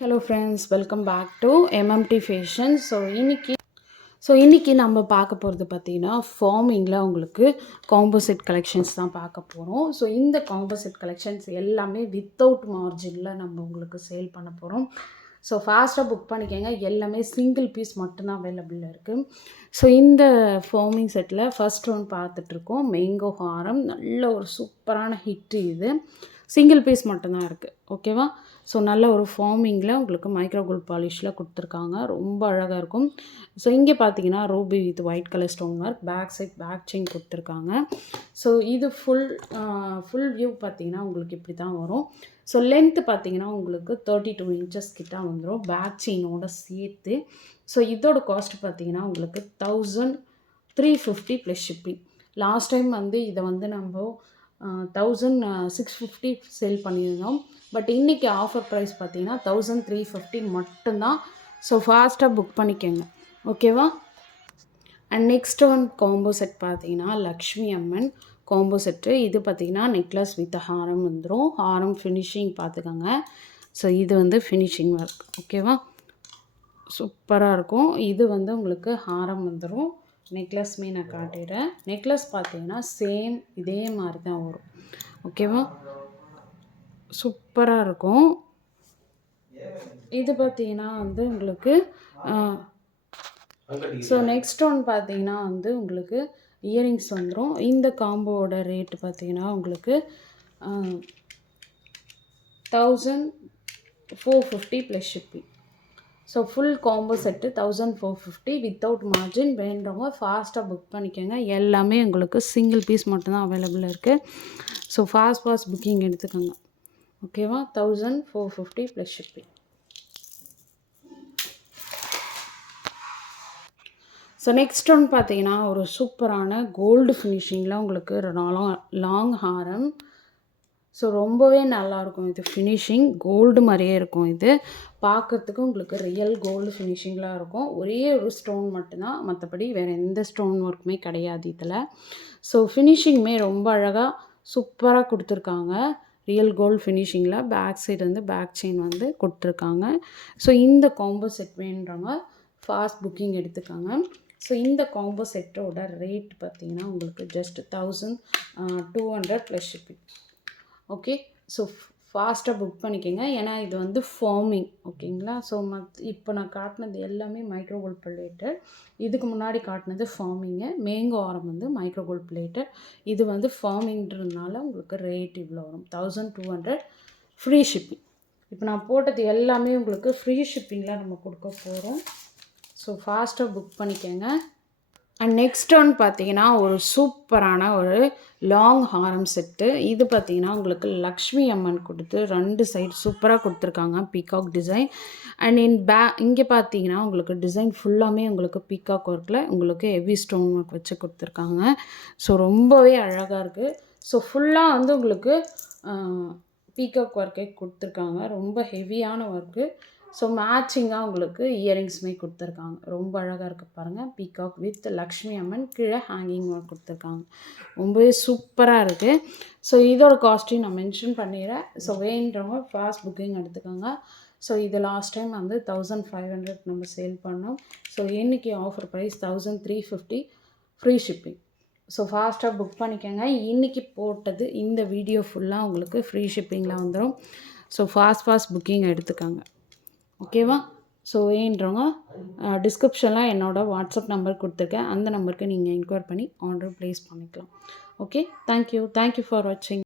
Hello friends, welcome back to MMT fashion. So இன்றைக்கி நம்ம பார்க்க போகிறது பார்த்திங்கன்னா ஃபார்மிங்கில் உங்களுக்கு காம்போசிட் கலெக்ஷன்ஸ் தான் பார்க்க போகிறோம். ஸோ இந்த காம்போசிட் கலெக்ஷன்ஸ் எல்லாமே வித்தவுட் மார்ஜினில் நம்ம உங்களுக்கு சேல் பண்ண போகிறோம். ஸோ ஃபாஸ்ட்டாக புக் பண்ணிக்கோங்க. எல்லாமே சிங்கிள் பீஸ் மட்டும்தான் அவைலபிளில் இருக்குது. ஸோ இந்த ஃபார்மிங் செட்டில் ஃபஸ்ட் ஒன் பார்த்துட்ருக்கோம். மேங்கோ ஹாரம். நல்ல ஒரு சூப்பரான ஹிட்டு இது. சிங்கிள் பீஸ் மட்டும்தான் இருக்குது. ஓகேவா? ஸோ நல்ல ஒரு ஃபார்மிங்கில் உங்களுக்கு மைக்ரோ கோல்ட் பாலிஷில் கொடுத்துருக்காங்க. ரொம்ப அழகாக இருக்கும். ஸோ இங்கே பார்த்தீங்கன்னா ruby with white colour stone work, back side back chain கொடுத்துருக்காங்க. ஸோ இது ஃபுல் வியூ பார்த்தீங்கன்னா உங்களுக்கு இப்படி தான் வரும். ஸோ லென்த்து பார்த்தீங்கன்னா உங்களுக்கு 32 இன்ச்சஸ் கிட்ட வந்துடும் பேக் செயினோட சேர்த்து. ஸோ இதோட காஸ்ட் பார்த்தீங்கன்னா உங்களுக்கு 1350 ப்ளஸ் ஷிப்பிங். லாஸ்ட் டைம் வந்து இதை வந்து நம்ம 1650 சேல் பண்ணியிருந்தோம். பட் இன்றைக்கி ஆஃபர் ப்ரைஸ் பார்த்தீங்கன்னா 1350 மட்டும்தான். ஸோ ஃபாஸ்ட்டாக புக் பண்ணிக்கோங்க. ஓகேவா? And next one combo set பார்த்தீங்கன்னா லக்ஷ்மி அம்மன் காம்போ செட்டு. இது பார்த்திங்கன்னா நெக்லஸ் வித் ஹாரம் வந்துடும். ஹாரம் ஃபினிஷிங் பார்த்துக்கோங்க. ஸோ இது வந்து ஃபினிஷிங் ஒர்க். ஓகேவா? சூப்பராக இருக்கும். இது வந்து உங்களுக்கு ஹாரம் வந்துடும். நெக்லஸ்மே நான் காட்டிடுறேன். நெக்லஸ் பார்த்தீங்கன்னா சேம் இதே மாதிரி தான் வரும். ஓகேவா? சூப்பராக இருக்கும். இது பார்த்தீங்கன்னா வந்து உங்களுக்கு ஸோ நெக்ஸ்ட் ஒன் பார்த்தீங்கன்னா வந்து உங்களுக்கு இயரிங்ஸ் வந்துடும். இந்த காம்போவோட ரேட்டு பார்த்தீங்கன்னா உங்களுக்கு 1450 plus shipping. So full combo set 1450 without margin. வேண்டவங்க ஃபாஸ்ட்டாக புக் பண்ணிக்கோங்க. எல்லாமே உங்களுக்கு சிங்கிள் பீஸ் மட்டும்தான் அவைலபிள் இருக்குது. ஸோ ஃபாஸ்ட் புக்கிங் எடுத்துக்கோங்க. ஓகேவா? 1450 plus shipping. So next one பார்த்தீங்கன்னா ஒரு சூப்பரான கோல்டு ஃபினிஷிங்கில் உங்களுக்கு லாங் ஹாரம். ஸோ ரொம்பவே நல்லாயிருக்கும். இது ஃபினிஷிங் கோல்டு மாதிரியே இருக்கும். இது பார்க்குறதுக்கு உங்களுக்கு ரியல் கோல்டு ஃபினிஷிங்கில் இருக்கும். ஒரே ஒரு ஸ்டோன் மட்டும்தான், மற்றபடி வேறு எந்த ஸ்டோன் ஒர்க்குமே கிடையாது இதில். ஸோ ஃபினிஷிங்குமே ரொம்ப அழகாக சூப்பராக கொடுத்துருக்காங்க. ரியல் கோல்டு ஃபினிஷிங்கில் பேக் சைடு வந்து பேக் செயின் வந்து கொடுத்துருக்காங்க. ஸோ இந்த காம்போ செட் வேணுறவங்க ஃபாஸ்ட் புக்கிங் எடுத்துக்காங்க. ஸோ இந்த காம்போ செட்டோட ரேட் பார்த்திங்கன்னா உங்களுக்கு just 1200 plus shipping. Okay? So ஃபாஸ்ட்டாக புக் பண்ணிக்கோங்க. ஏன்னா இது வந்து ஃபார்மிங். ஓகேங்களா? ஸோ இப்போ நான் காட்டினது எல்லாமே மைக்ரோ கோல்ட் பிளேட்டட். இதுக்கு முன்னாடி காட்டினது ஃபார்மிங்கு. மேங்கோ ஆரம் வந்து மைக்ரோ கோல்ட் பிளேட்டட். இது வந்து ஃபார்மிங்கிறதுனால உங்களுக்கு ரேட் இவ்வளோ வரும். 1200 ஃப்ரீ ஷிப்பிங். இப்போ நான் போட்டது எல்லாமே உங்களுக்கு ஃப்ரீ ஷிப்பிங்கில் நம்ம கொடுக்க போகிறோம். ஸோ ஃபாஸ்ட்டாக புக் பண்ணிக்கோங்க. அண்ட் நெக்ஸ்ட் ஒன் பார்த்தீங்கன்னா ஒரு சூப்பரான ஒரு லாங் ஹாரம் செட்டு. இது பார்த்தீங்கன்னா உங்களுக்கு லக்ஷ்மி அம்மன் கொடுத்து 2 சைடு சூப்பராக கொடுத்துருக்காங்க. Peacock design. அண்ட் இங்கே பார்த்தீங்கன்னா உங்களுக்கு டிசைன் ஃபுல்லாமே உங்களுக்கு பீகாக் ஒர்க்கில் உங்களுக்கு ஹெவி ஸ்டோன் ஒர்க் வச்சு கொடுத்துருக்காங்க. ஸோ ரொம்பவே அழகாக இருக்குது. ஸோ ஃபுல்லாக வந்து உங்களுக்கு பீகாக் ஒர்க்கே கொடுத்துருக்காங்க. ரொம்ப ஹெவியான ஒர்க்கு. ஸோ மேட்சிங்காக உங்களுக்கு இயரிங்ஸுமே கொடுத்துருக்காங்க. ரொம்ப அழகாக இருக்குது பாருங்கள். பீகாக் வித் லக்ஷ்மி அம்மன். கீழே ஹேங்கிங் ஒர்க் கொடுத்துருக்காங்க. ரொம்பவே சூப்பராக இருக்குது. ஸோ இதோட காஸ்ட்டையும் நான் மென்ஷன் பண்ணிடுறேன். ஸோ வேணுன்றவங்க ஃபாஸ்ட் புக்கிங் எடுத்துக்கோங்க. ஸோ இது லாஸ்ட் டைம் வந்து 1500 நம்ம சேல் பண்ணோம். ஸோ இன்றைக்கி offer price 1350 free shipping. So ஃபாஸ்ட்டாக புக் பண்ணிக்கோங்க. இன்றைக்கி போட்டது இந்த வீடியோ ஃபுல்லாக உங்களுக்கு ஃப்ரீ ஷிப்பிங்கில் வந்துடும். ஸோ ஃபாஸ்ட் புக்கிங் எடுத்துக்கோங்க. ஓகேவா? ஸோ வேணுன்றவங்க டிஸ்கிரிப்ஷனில் என்னோடய வாட்ஸ்அப் நம்பர் கொடுத்துருக்கேன். அந்த நம்பருக்கு நீங்கள் என்கொயர் பண்ணி ஆர்டர் ப்ளேஸ் பண்ணிக்கலாம். ஓகே? தேங்க்யூ ஃபார் வாட்சிங்.